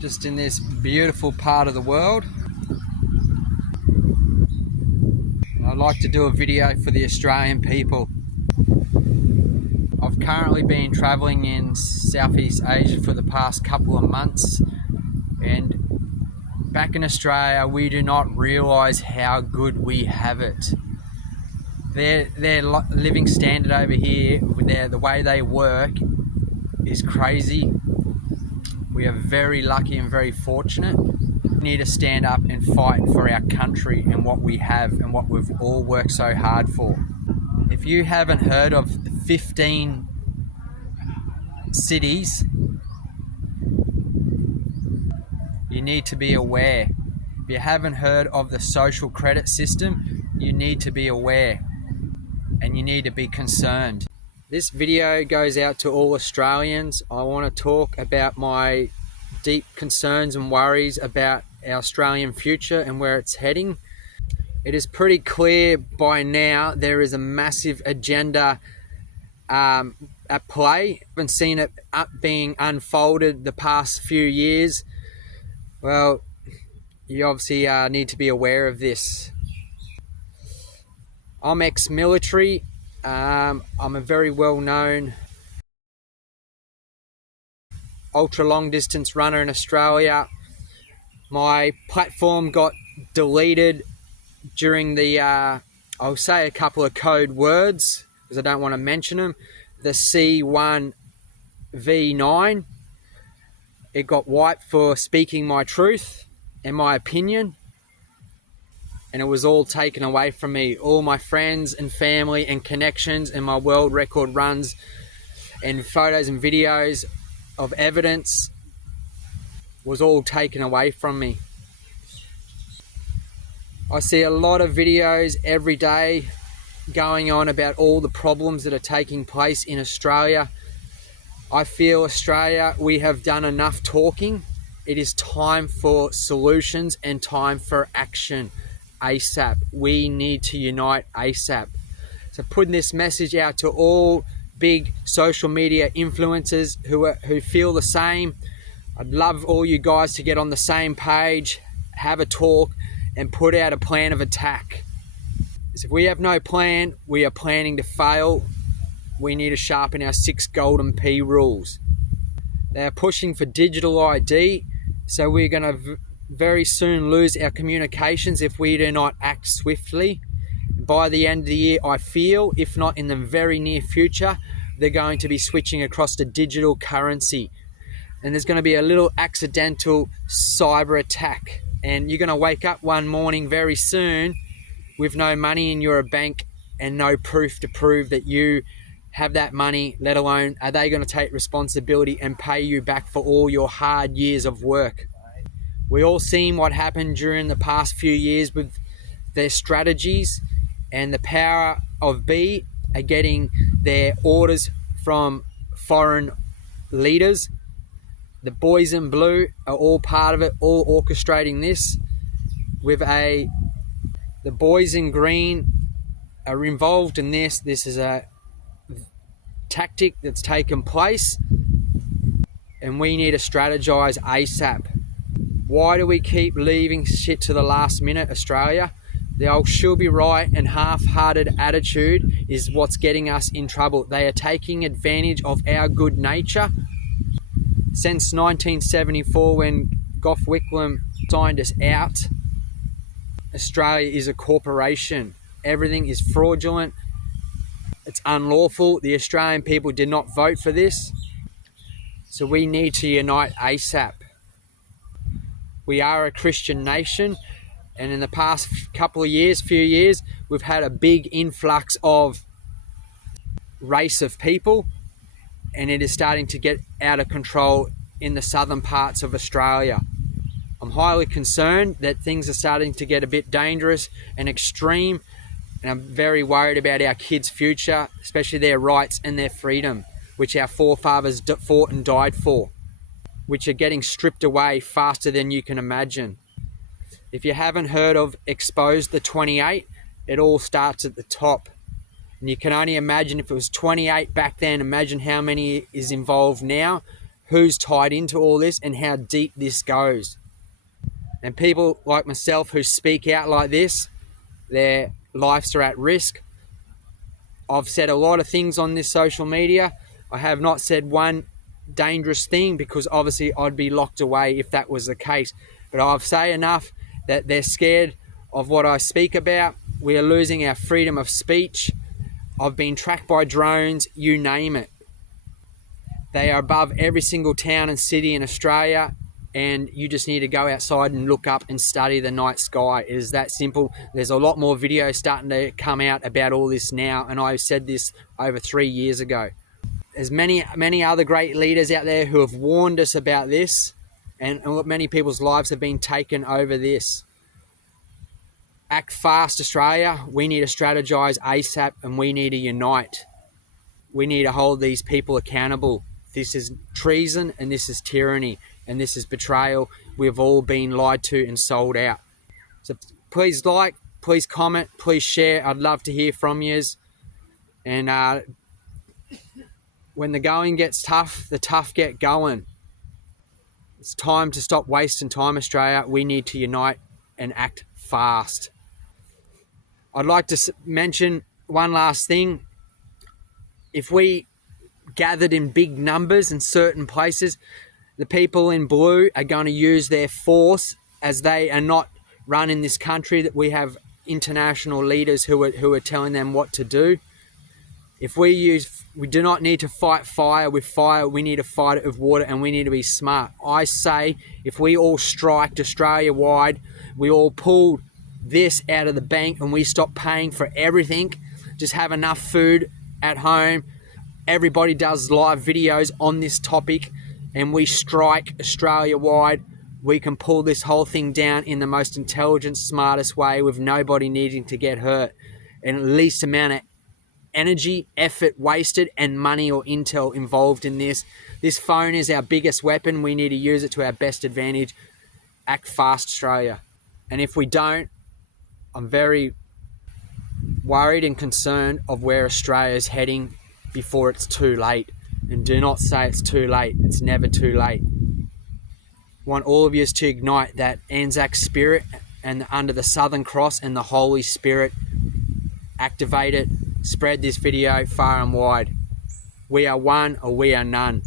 just in this beautiful part of the world. And I'd like to do a video for the Australian people. I've currently been travelling in Southeast Asia for the past couple of months, and back in Australia we do not realise how good we have it. Their living standard over here, the way they work, is crazy. We are very lucky and very fortunate. We need to stand up and fight for our country and what we have and what we've all worked so hard for. If you haven't heard of 15 cities, you need to be aware. If you haven't heard of the social credit system, you need to be aware and you need to be concerned. This video goes out to all Australians. I want to talk about my deep concerns and worries about our Australian future and where it's heading. It is pretty clear by now there is a massive agenda at play. I've been seeing it being unfolded the past few years. Well, you obviously need to be aware of this. I'm ex-military. I'm a very well-known ultra long distance runner in Australia. My platform got deleted during the I'll say a couple of code words because I don't want to mention them. The C1 V9, it got wiped for speaking my truth and my opinion, and it was all taken away from me. All my friends and family and connections and my world record runs and photos and videos of evidence was all taken away from me. I see a lot of videos every day going on about all the problems that are taking place in Australia. I feel Australia, we have done enough talking. It is time for solutions and time for action ASAP. We need to unite ASAP. So putting this message out to all big social media influencers who feel the same. I'd love all you guys to get on the same page, have a talk, and put out a plan of attack. Because if we have no plan, we are planning to fail. We need to sharpen our 6 golden P rules. They are pushing for digital ID, so we're going to very soon lose our communications if we do not act swiftly. By the end of the year, I feel, if not in the very near future, they're going to be switching across to digital currency. And there's going to be a little accidental cyber attack. And you're going to wake up one morning very soon with no money in your bank and no proof to prove that you have that money, let alone are they going to take responsibility and pay you back for all your hard years of work. We all seen what happened during the past few years with their strategies, and the power of B are getting their orders from foreign leaders. The boys in blue are all part of it, all orchestrating this with the boys in green are involved in this. This is a tactic that's taken place, and we need to strategize ASAP. Why do we keep leaving shit to the last minute, Australia? The old she'll be right and half-hearted attitude is what's getting us in trouble. They are taking advantage of our good nature. Since 1974, when Gough Whitlam signed us out, Australia is a corporation. Everything is fraudulent. It's unlawful. The Australian people did not vote for this. So we need to unite ASAP. We are a Christian nation, and in the past few years, we've had a big influx of race of people, and it is starting to get out of control in the southern parts of Australia. I'm highly concerned that things are starting to get a bit dangerous and extreme, and I'm very worried about our kids' future, especially their rights and their freedom, which our forefathers fought and died for, which are getting stripped away faster than you can imagine. If you haven't heard of Expose the 28, it all starts at the top. And you can only imagine if it was 28 back then, imagine how many is involved now. who's tied into all this and how deep this goes. And people like myself who speak out like this, their lives are at risk. I've said a lot of things on this social media. I have not said one dangerous thing, because obviously I'd be locked away if that was the case. But I've said enough that they're scared of what I speak about. We are losing our freedom of speech. I've been tracked by drones, you name it. They are above every single town and city in Australia, and you just need to go outside and look up and study the night sky. It is that simple. There's a lot more videos starting to come out about all this now, and I said this over 3 years ago. There's many other great leaders out there who have warned us about this, and many people's lives have been taken over this. Act fast, Australia. We need to strategize ASAP, and we need to unite. We need to hold these people accountable. This is treason, and this is tyranny, and this is betrayal. We've all been lied to and sold out. So please like, please comment, please share. I'd love to hear from yous. And when the going gets tough, the tough get going. It's time to stop wasting time, Australia. We need to unite and act fast. I'd like to mention one last thing. If we gathered in big numbers in certain places, the people in blue are going to use their force, as they are not running this country. That we have international leaders who are telling them what to do. If we do not need to fight fire with fire, we need to fight it with water, and we need to be smart. I say, if we all striked Australia-wide, we all pulled this out of the bank and we stop paying for everything, just have enough food at home, everybody does live videos on this topic, and we strike Australia-wide, we can pull this whole thing down in the most intelligent, smartest way, with nobody needing to get hurt, and least amount of energy, effort wasted, and money or intel involved in this. This phone is our biggest weapon. We need to use it to our best advantage. Act fast, Australia. And if we don't, I'm very worried and concerned of where Australia is heading before it's too late. And do not say it's too late. It's never too late. I want all of you to ignite that Anzac spirit, and under the Southern Cross and the Holy Spirit, activate it. Spread this video far and wide. We are one, or we are none.